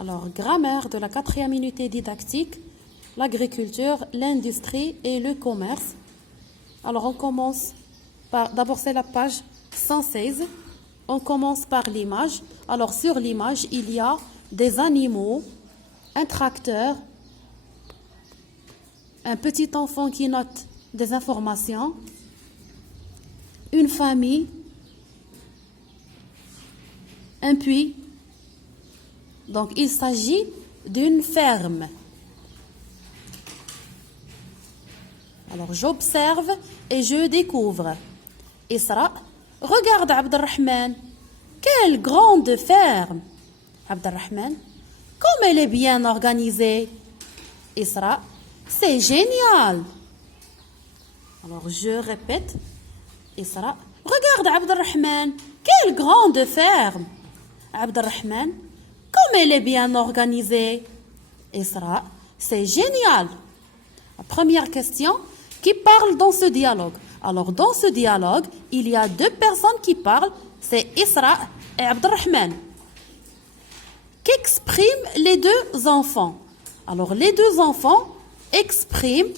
Alors, grammaire de la 4e unité didactique, l'agriculture, l'industrie et le commerce. Alors, on commence par, d'abord c'est la page 116. On commence par l'image. Alors, sur l'image, il y a des animaux, un tracteur, un petit enfant qui note des informations, une famille, un puits. Donc, il s'agit d'une ferme. Alors, j'observe et je découvre. Isra, regarde Abdelrahman. Quelle grande ferme! Abdelrahman, comme elle est bien organisée. Isra, c'est génial! Alors, je répète. Isra, regarde Abdelrahman. Quelle grande ferme! Abdelrahman, comme elle est bien organisée. Isra, c'est génial! La première question, qui parle dans ce dialogue? Alors, dans ce dialogue, il y a deux personnes qui parlent, c'est Isra et Abdelrahman. Qu'expriment les deux enfants? Alors, les deux enfants expriment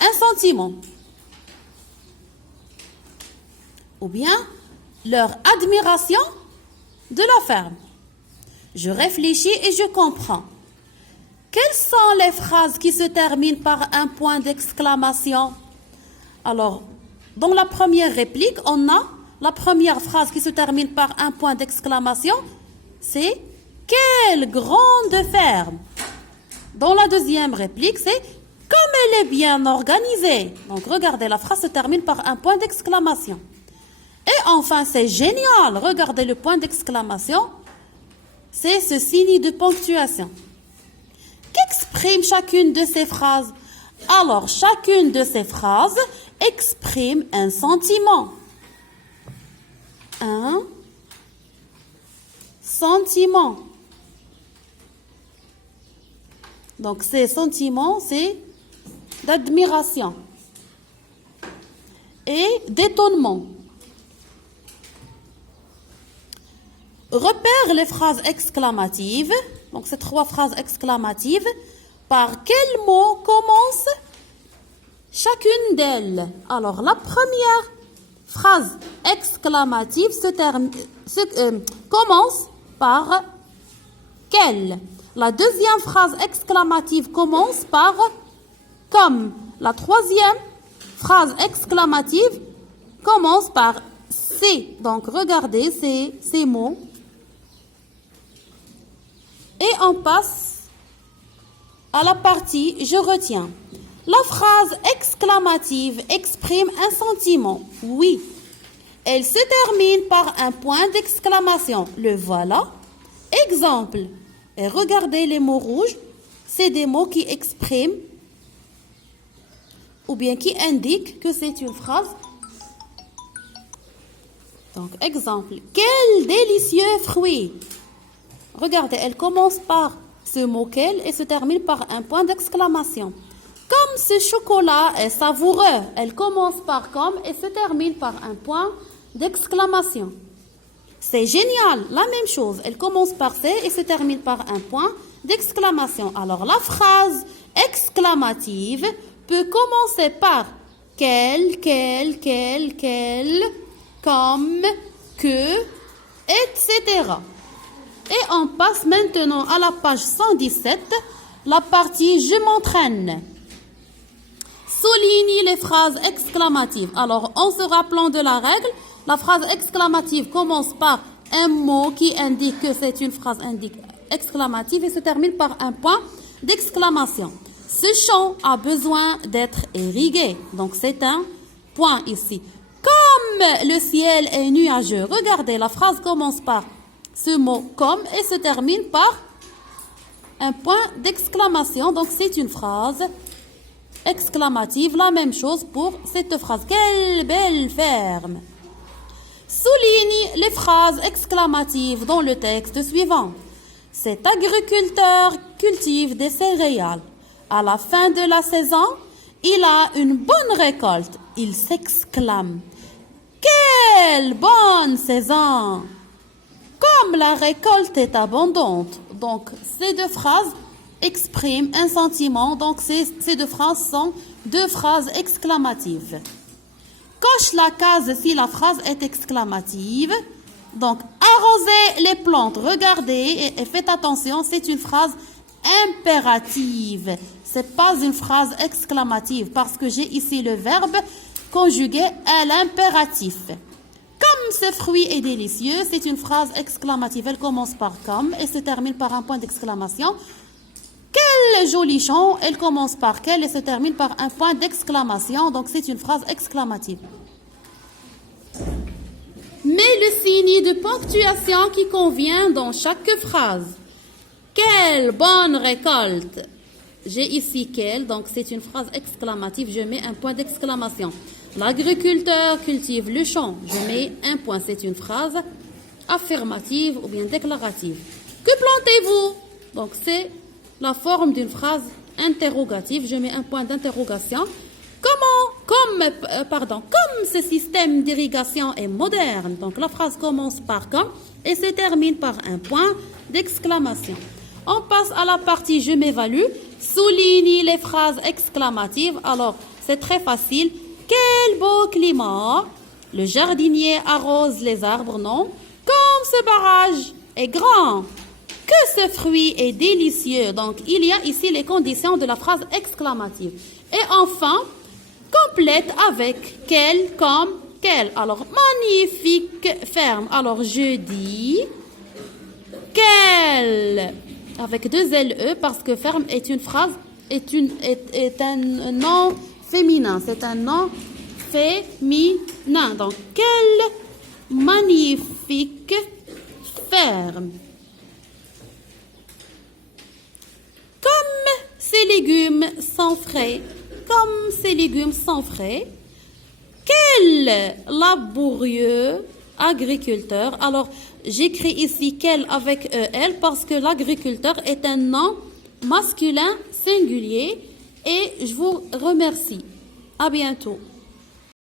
un sentiment. Ou bien, leur admiration de la ferme. Je réfléchis et je comprends. Quelles sont les phrases qui se terminent par un point d'exclamation? Alors, dans la première réplique, on a la première phrase qui se termine par un point d'exclamation, c'est « Quelle grande ferme !» Dans la deuxième réplique, c'est « Comme elle est bien organisée !» Donc, regardez, la phrase se termine par un point d'exclamation. Et enfin, c'est génial! Regardez le point d'exclamation, c'est ce signe de ponctuation. Qu'exprime chacune de ces phrases? Alors, chacune de ces phrases exprime un sentiment. Un sentiment. Donc, ces sentiments, c'est d'admiration et d'étonnement. Repère les phrases exclamatives. Donc, ces trois phrases exclamatives. Par quel mot commence chacune d'elles? Alors, la première phrase exclamative commence par quel? La deuxième phrase exclamative commence par comme. La troisième phrase exclamative commence par c'est. Donc, regardez ces mots. Et on passe à la partie « Je retiens ». La phrase exclamative exprime un sentiment. Oui. Elle se termine par un point d'exclamation. Le voilà. Exemple. Et regardez les mots rouges. C'est des mots qui expriment ou bien qui indiquent que c'est une phrase. Donc, exemple. Quel délicieux fruit! Regardez, elle commence par ce mot « quel » et se termine par un point d'exclamation. Comme ce chocolat est savoureux, elle commence par « comme » et se termine par un point d'exclamation. C'est génial, la même chose. Elle commence par « c'est » et se termine par un point d'exclamation. Alors, la phrase exclamative peut commencer par « quel, comme, que, etc. » Et on passe maintenant à la page 117, la partie « Je m'entraîne ». Souligne les phrases exclamatives. Alors, en se rappelant de la règle, la phrase exclamative commence par un mot qui indique que c'est une phrase exclamative et se termine par un point d'exclamation. Ce champ a besoin d'être irrigué. Donc, c'est un point ici. Comme le ciel est nuageux, regardez, la phrase commence par ce mot « comme » et se termine par un point d'exclamation. Donc, c'est une phrase exclamative. La même chose pour cette phrase. Quelle belle ferme! Souligne les phrases exclamatives dans le texte suivant. Cet agriculteur cultive des céréales. À la fin de la saison, il a une bonne récolte. Il s'exclame. Quelle bonne saison! Comme la récolte est abondante, Donc, ces deux phrases expriment un sentiment. Donc, ces deux phrases sont deux phrases exclamatives. Coche la case si la phrase est exclamative. Donc, arroser les plantes. Regardez et faites attention, c'est une phrase impérative. C'est pas une phrase exclamative parce que j'ai ici le verbe conjugué à l'impératif. Comme ce fruit est délicieux, c'est une phrase exclamative. Elle commence par comme et se termine par un point d'exclamation. Quel joli chant, elle commence par quel et se termine par un point d'exclamation. Donc c'est une phrase exclamative. Mets le signe de ponctuation qui convient dans chaque phrase. Quelle bonne récolte! J'ai ici quelle, donc c'est une phrase exclamative, je mets un point d'exclamation. L'agriculteur cultive le champ, je mets un point, c'est une phrase affirmative ou bien déclarative. Que plantez-vous? Donc c'est la forme d'une phrase interrogative, je mets un point d'interrogation. Comme ce système d'irrigation est moderne, donc la phrase commence par comme et se termine par un point d'exclamation. On passe à la partie je m'évalue. Souligne les phrases exclamatives. Alors, c'est très facile. Quel beau climat! Le jardinier arrose les arbres, non? Comme ce barrage est grand! Que ce fruit est délicieux! Donc, il y a ici les conditions de la phrase exclamative. Et enfin, complète avec quel, comme, quel. Alors, magnifique ferme. Alors, je dis quel. Avec deux LE parce que ferme est une phrase, est un nom féminin. C'est un nom féminin. Donc, quelle magnifique ferme. Comme ces légumes sont frais. Comme ces légumes sont frais. Quel laborieux agriculteur. Alors, j'écris ici quel avec EL parce que l'agriculteur est un nom masculin singulier et je vous remercie. À bientôt.